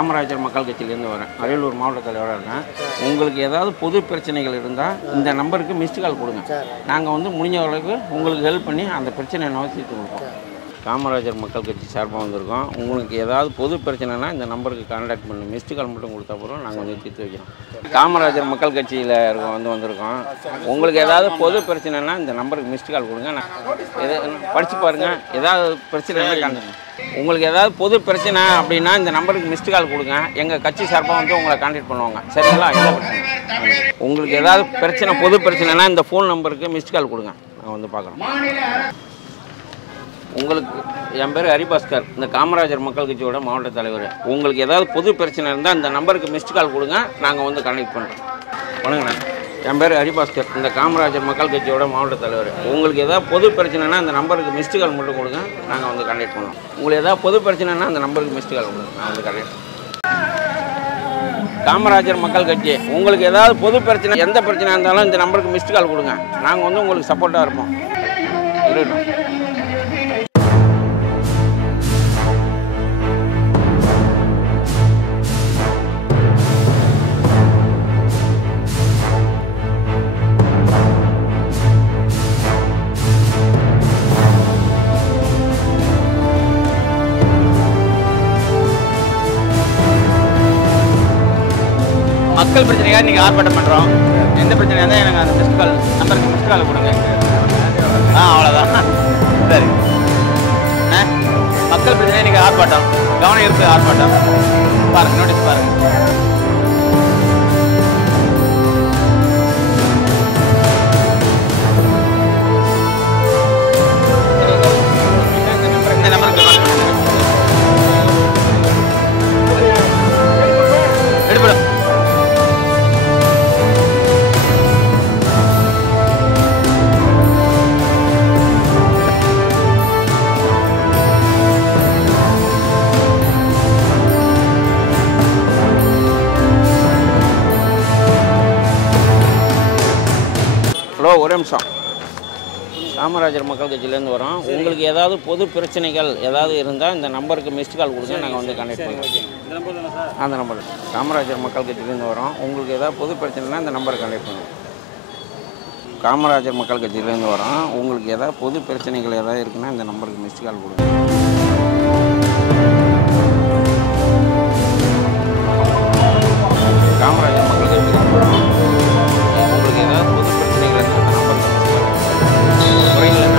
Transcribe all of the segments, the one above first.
காமராஜர் மக்கள் கட்சியிலேருந்து வரேன். அரியலூர் மாவட்ட தலைவராக இருக்கேன். உங்களுக்கு ஏதாவது பொது பிரச்சனைகள் இருந்தால் இந்த நம்பருக்கு மிஸ்டு கால் கொடுங்க. நாங்கள் வந்து முடிஞ்ச அளவுக்கு உங்களுக்கு ஹெல்ப் பண்ணி அந்த பிரச்சனையை நோக்கிட்டு கொடுப்போம். காமராஜர் மக்கள் கட்சி சார்பாக வந்திருக்கோம். உங்களுக்கு ஏதாவது பொது பிரச்சனைனா இந்த நம்பருக்கு கான்டாக்ட் பண்ணி மிஸ்டு கால் மட்டும் கொடுத்தா போகிறோம், நாங்கள் வந்து தீர்த்து வைக்கிறோம். காமராஜர் மக்கள் கட்சியில் வந்திருக்கோம். உங்களுக்கு ஏதாவது பொது பிரச்சனைனா இந்த நம்பருக்கு மிஸ்டு கால் கொடுங்க. நான் படித்து பாருங்கள். ஏதாவது பிரச்சனைனா கான்டாக்ட். உங்களுக்கு ஏதாவது பொது பிரச்சனை அப்படின்னா இந்த நம்பருக்கு மிஸ்டு கால் கொடுங்க. எங்கள் கட்சி சார்பாக வந்து உங்களை கான்டாக்ட் பண்ணுவாங்க. சரிங்களா? எந்த பிரச்சனை உங்களுக்கு ஏதாவது பிரச்சனை பொது பிரச்சனைனா இந்த ஃபோன் நம்பருக்கு மிஸ்டு கால் கொடுங்க. நான் வந்து பார்க்குறோம். உங்களுக்கு என் பேர் ஹரிபாஸ்கர், இந்த காமராஜர் மக்கள் கட்சியோட மாவட்ட தலைவர். உங்களுக்கு ஏதாவது பொது பிரச்சனை இருந்தால் இந்த நம்பருக்கு மிஸ்டு கால் கொடுங்க. நாங்கள் வந்து கனெக்ட் பண்ணுறோம். வணங்கண்ணா, என் பேர் ஹரிபாஸ்கர், இந்த காமராஜர் மக்கள் கட்சியோட மாவட்ட தலைவர். உங்களுக்கு ஏதாவது பொது பிரச்சனைனா இந்த நம்பருக்கு மிஸ்டு கால் மட்டும் கொடுங்க. நாங்கள் வந்து கனெக்ட் பண்ணுவோம். உங்களுக்கு ஏதாவது பொது பிரச்சனைனா அந்த நம்பருக்கு மிஸ்டு கால் கொடுங்க. நான் வந்து கனெக்ட். காமராஜர் மக்கள் கட்சி, உங்களுக்கு ஏதாவது பொது பிரச்சனை எந்த பிரச்சனை இருந்தாலும் இந்த நம்பருக்கு மிஸ்டு கால் கொடுங்க. நாங்கள் வந்து உங்களுக்கு சப்போர்ட்டாக இருப்போம். இருக்கட்டும். மக்கள் பிரச்சனைக்காக நீங்கள் ஆர்ப்பாட்டம் பண்ணுறோம். எந்த பிரச்சனையாக இருந்தால் எனக்கு அந்த மிஸ்டு கால் நம்பருக்கு மிஸ்டு கால் கொடுங்க. அவ்வளோதான். சரி. மக்கள் பிரச்சனையாக நீங்கள் ஆர்ப்பாட்டம், கவனம் ஈர்ப்பு ஆர்ப்பாட்டம் பாருங்கள், நோட்டீஸ் பாருங்கள். இந்த நம்பருக்கு எடுப்படும். ஹலோ, ஒரு நிமிஷம். காமராஜர் மக்கள் கட்சியிலேருந்து வரோம். உங்களுக்கு ஏதாவது பொது பிரச்சனைகள் ஏதாவது இருந்தால் இந்த நம்பருக்கு மிஸ்டு கால் கொடுங்க. நாங்கள் வந்து கனெக்ட் பண்ணுவோம். அந்த நம்பர் காமராஜர் மக்கள் கட்சியிலேருந்து வரோம். உங்களுக்கு ஏதாவது பொது பிரச்சனைனா இந்த நம்பருக்கு கனெக்ட் பண்ணுவோம். காமராஜர் மக்கள் கட்சியிலேருந்து வரோம். உங்களுக்கு ஏதாவது பொது பிரச்சனைகள் ஏதாவது இருக்குன்னா இந்த நம்பருக்கு மிஸ்டு கால் கொடுங்க. காமராஜர் மக்கள் கட்சியிலேருந்து வரோம். உங்களுக்கு ஏதாவது பொது பிரச்சனைகள் இருந்தால் இந்த நம்பருக்கு முறையில் என்ன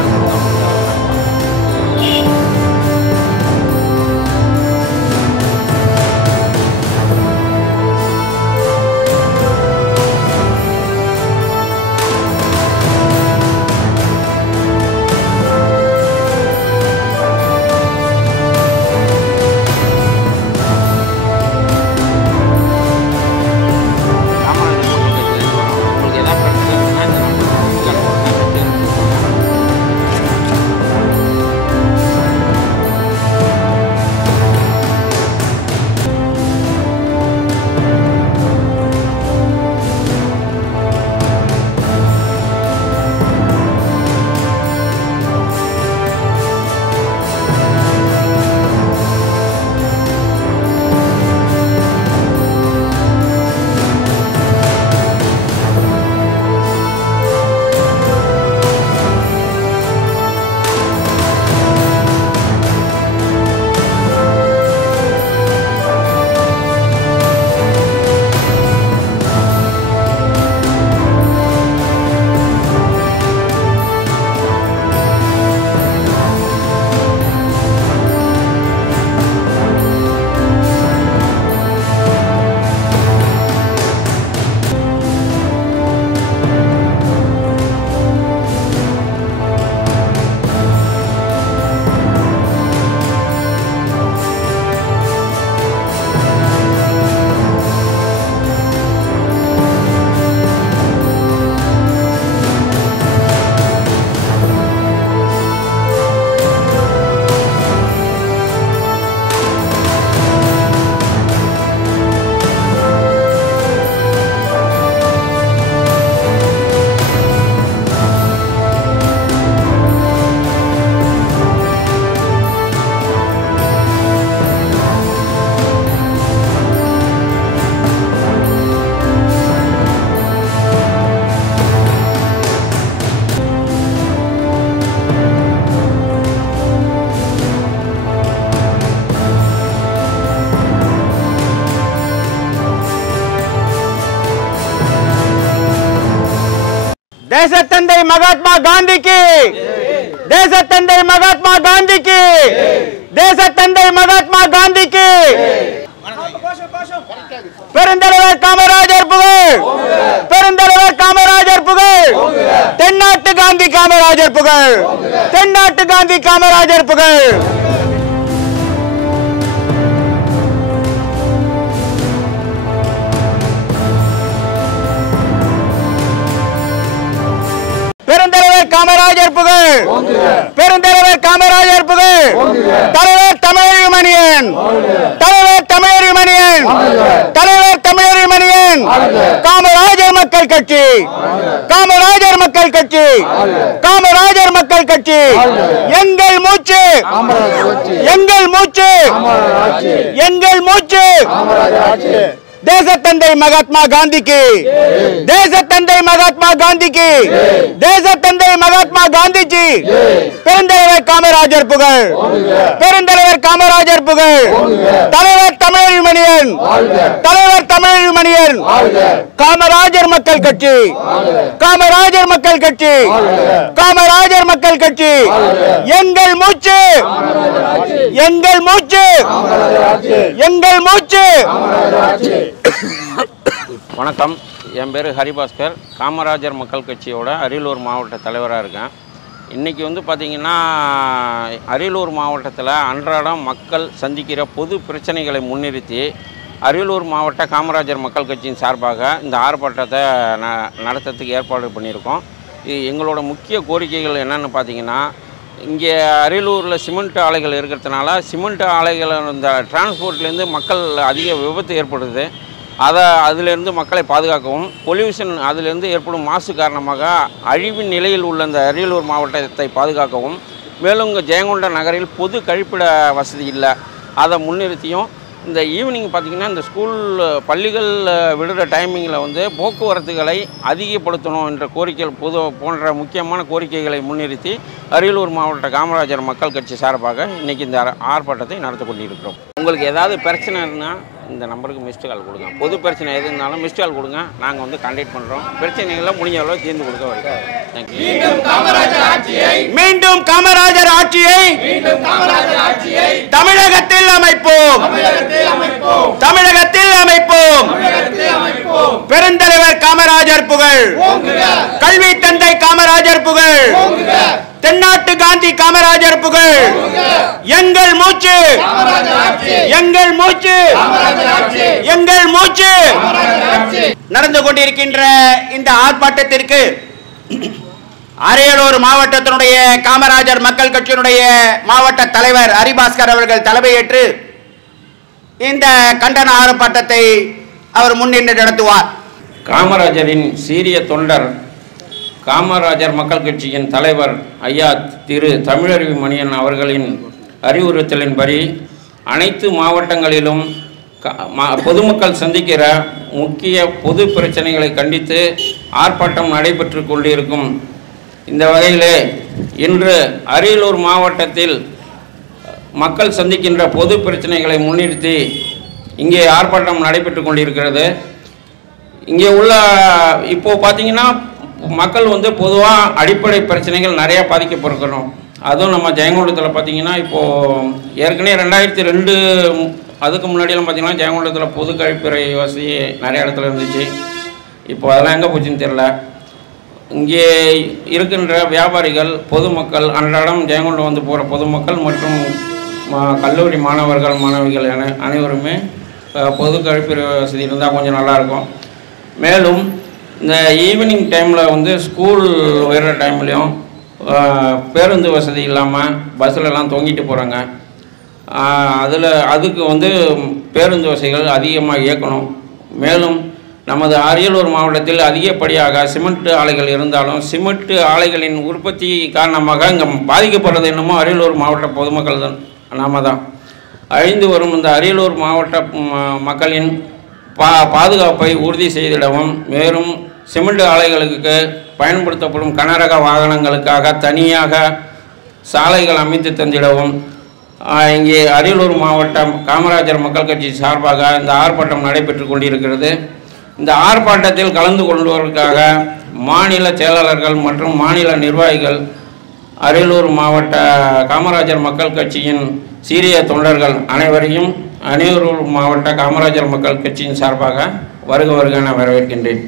தேசத்தந்தை மகாத்மா காந்திக்கு, தேசத்தந்தை மகாத்மா காந்திக்கு, தேசத்தந்தை மகாத்மா காந்திக்கு. பெருந்தலைவர் காமராஜர் புகழ், பெருந்தலைவர் காமராஜர் புகழ், தென்னாட்டு காந்தி காமராஜர் புகழ், தென்னாட்டு காந்தி காமராஜர் புகழ். பெருந்தலைவர் காமராஜர் புகழ், பெருந்தலைவர் காமராஜர் புகழ். தலைவர் தமிழர் மணியன், தலைவர் தமிழர் மணியன், தலைவர் தமிழர் மணியன். காமராஜர் மக்கள் கட்சி, காமராஜர் மக்கள் கட்சி, காமராஜர் மக்கள் கட்சி. எங்கள் மூச்சு, எங்கள் மூச்சு, எங்கள் மூச்சு. தேசத்தந்தை மகாத்மா காந்திக்கு, தேசத்தந்தை மகாத்மா காந்திக்கு, தேசத்தந்தை மகாத்மா காந்திஜி. பெருந்தலைவர் காமராஜர் புகழ், பெருந்தலைவர் காமராஜர் புகழ். தலைவர் தமிழர் மணியன், தலைவர் தமிழர் மணியன். காமராஜர் மக்கள் கட்சி, காமராஜர் மக்கள் கட்சி, காமராஜர் மக்கள் கட்சி. எங்கள் மூச்சு, எங்கள் மூச்சு, எங்கள் மூச்சு. வணக்கம், என் பேர் ஹரிபாஸ்கர். காமராஜர் மக்கள் கட்சியோட அரியலூர் மாவட்ட தலைவராக இருக்கேன். இன்றைக்கி வந்து பார்த்திங்கன்னா அரியலூர் மாவட்டத்தில் அன்றாடம் மக்கள் சந்திக்கிற பொது பிரச்சனைகளை முன்னிறுத்தி அரியலூர் மாவட்ட காமராஜர் மக்கள் கட்சியின் சார்பாக இந்த ஆர்ப்பாட்டத்தை நடத்துறதுக்கு ஏற்பாடு பண்ணியிருக்கோம். இது எங்களோட முக்கிய கோரிக்கைகள் என்னென்னு பார்த்திங்கன்னா, இங்கே அரியலூரில் சிமெண்ட் ஆலைகள் இருக்கிறதுனால சிமெண்ட் ஆலைகள் இந்த டிரான்ஸ்போர்ட்லேருந்து மக்கள் அதிக விபத்து ஏற்படுது. அதிலிருந்து மக்களை பாதுகாக்கவும், பொல்யூஷன் அதிலிருந்து ஏற்படும் மாசு காரணமாக அழிவின் நிலையில் உள்ள இந்த அரியலூர் மாவட்டத்தை பாதுகாக்கவும், மேலும் இங்கே ஜெயங்கொண்ட நகரில் பொது கழிப்பிட வசதி இல்லை, அதை முன்னிறுத்தியும் இந்த ஈவினிங் பார்த்திங்கன்னா இந்த ஸ்கூல் பள்ளிகள் விடுற டைமிங்கில் வந்து போக்குவரத்துகளை அதிகப்படுத்தணும் என்ற கோரிக்கைகள் போன்ற முக்கியமான கோரிக்கைகளை முன்னிறுத்தி அரியலூர் மாவட்ட காமராஜர் மக்கள் கட்சி சார்பாக இன்றைக்கி இந்த ஆர்ப்பாட்டத்தை நடத்தி கொண்டிருக்கிறோம். உங்களுக்கு ஏதாவது பிரச்சனை இருந்தால் இந்த நம்பருக்கு மிஸ்டு கால் கொடுங்க. பொது பிரச்சனை எது இருந்தாலும் மிஸ்டு கால் கொடுங்க, நாங்கள் வந்து கான்டாக்ட் பண்ணுறோம். பிரச்சனைகளை முடிஞ்ச அளவு தீர்ந்து கொடுக்க வரைக்கும். தேங்க்யூ. மீண்டும் காமராஜர் ஆட்சியை தமிழகத்தில் அமைப்போம், தமிழகத்தில் அமைப்போம். பெருந்தலைவர் காமராஜர் புகழ், கல்வி தந்தை காமராஜர் புகழ், தென்னாட்டு காந்தி காமராஜர் புகழ். எங்கள் மூச்சு, எங்கள் மூச்சு, எங்கள் மூச்சு. நடந்து கொண்டிருக்கின்ற இந்த ஆர்ப்பாட்டத்திற்கு அரியலூர் மாவட்டத்தினுடைய காமராஜர் மக்கள் கட்சியினுடைய மாவட்ட தலைவர் ஹரிபாஸ்கர் அவர்கள் தலைமையேற்று இந்த கண்டன ஆர்ப்பாட்டத்தை அவர் முன்னின்று நடத்துவார். காமராஜரின் சீரிய தொண்டர், காமராஜர் மக்கள் கட்சியின் தலைவர் ஐயா திரு தமிழருவி மணியன் அவர்களின் அறிவுறுத்தலின்படி அனைத்து மாவட்டங்களிலும் பொதுமக்கள் சந்திக்கிற முக்கிய பொது பிரச்சனைகளை கண்டித்து ஆர்ப்பாட்டம் நடைபெற்று கொண்டிருக்கும். இந்த வகையிலே இன்று அரியலூர் மாவட்டத்தில் மக்கள் சந்திக்கின்ற பொது பிரச்சனைகளை முன்னிறுத்தி இங்கே ஆர்ப்பாட்டம் நடைபெற்று கொண்டிருக்கிறது. இங்கே உள்ள இப்போது பார்த்திங்கன்னா மக்கள் வந்து பொதுவாக அடிப்படை பிரச்சனைகள் நிறையா பாதிக்கப்பட்டிருக்கிறோம். அதுவும் நம்ம ஜெயங்கொண்டத்தில் பார்த்திங்கன்னா இப்போது ஏற்கனவே 2002 அதுக்கு முன்னாடியெல்லாம் பார்த்திங்கன்னா ஜெயங்கொண்டத்தில் பொது கழிப்பறை வசதி நிறைய இடத்துல இருந்துச்சு. இப்போ அதெல்லாம் எங்கே போச்சுன்னு தெரில. இங்கே இருக்கின்ற வியாபாரிகள், பொதுமக்கள், அன்றாடம் ஜெயங்கொண்டம் வந்து போகிற பொதுமக்கள் மற்றும் கல்லூரி மாணவர்கள் மாணவிகள் என அனைவருமே பொது கழிப்பறை வசதி இருந்தால் கொஞ்சம் நல்லாயிருக்கும். மேலும் இந்த ஈவினிங் டைமில் வந்து ஸ்கூல் வர்ற டைம்லேயும் பேருந்து வசதி இல்லாமல் பஸ்ஸிலலாம் தொங்கிட்டு போகிறாங்க. அதுக்கு வந்து பேருந்து வசதிகள் அதிகமாக இயக்கணும். மேலும் நமது அரியலூர் மாவட்டத்தில் அதிகப்படியாக சிமெண்ட் ஆலைகள் இருந்தாலும் சிமெண்ட் ஆலைகளின் உற்பத்தி காரணமாக இங்கே பாதிக்கப்படுறது என்னமோ அரியலூர் மாவட்ட பொதுமக்கள் தான், நாம தான். அழிந்து வரும் இந்த அரியலூர் மாவட்ட மக்களின் பாதுகாப்பை உறுதி செய்திடவும், மேலும் சிமெண்ட் ஆலைகளுக்கு பயன்படுத்தப்படும் கனரக வாகனங்களுக்காக தனியாக சாலைகள் அமைத்து தந்திடவும் இங்கே அரியலூர் மாவட்டம் காமராஜர் மக்கள் கட்சி சார்பாக இந்த ஆர்ப்பாட்டம் நடைபெற்று கொண்டிருக்கிறது. இந்த ஆர்ப்பாட்டத்தில் கலந்து கொள்வதற்காக மாநில செயலாளர்கள் மற்றும் மாநில நிர்வாகிகள், அரியலூர் மாவட்ட காமராஜர் மக்கள் கட்சியின் சீரிய தொண்டர்கள் அனைவரையும் அரியலூர் மாவட்ட காமராஜர் மக்கள் கட்சியின் சார்பாக வருக வருக என வரவேற்கின்றேன்.